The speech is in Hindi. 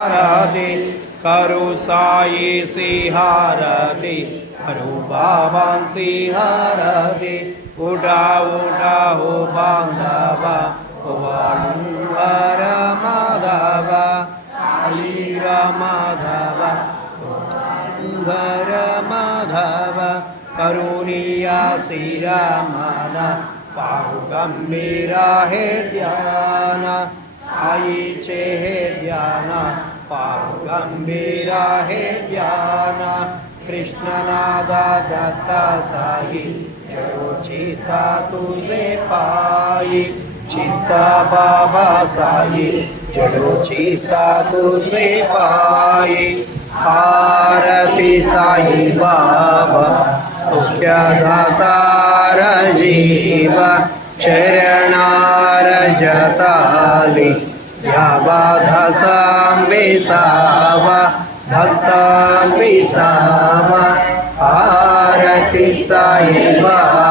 हारती करो साई सी हारती करो बाबांसी हारती उडा उडा हो बांधवा वाळुंगर माधव साई माधव वाळुंगर माधव करुणिया श्रीरामाना पाहु गंभीरा हे ध्यान साईचे हे ध्यान पाहु गंभीरा हे ध्यान कृष्णनादा दत्ता साई जडो चित्ता तुझे पायी चित्ता बाबा साई जडो चित्ता तुझे पायी आरती साई बाबा सौख्य दातार जीव चरणार जताली द्यावा सांबेसावा भक्ता बेसावा आरती साई बाबा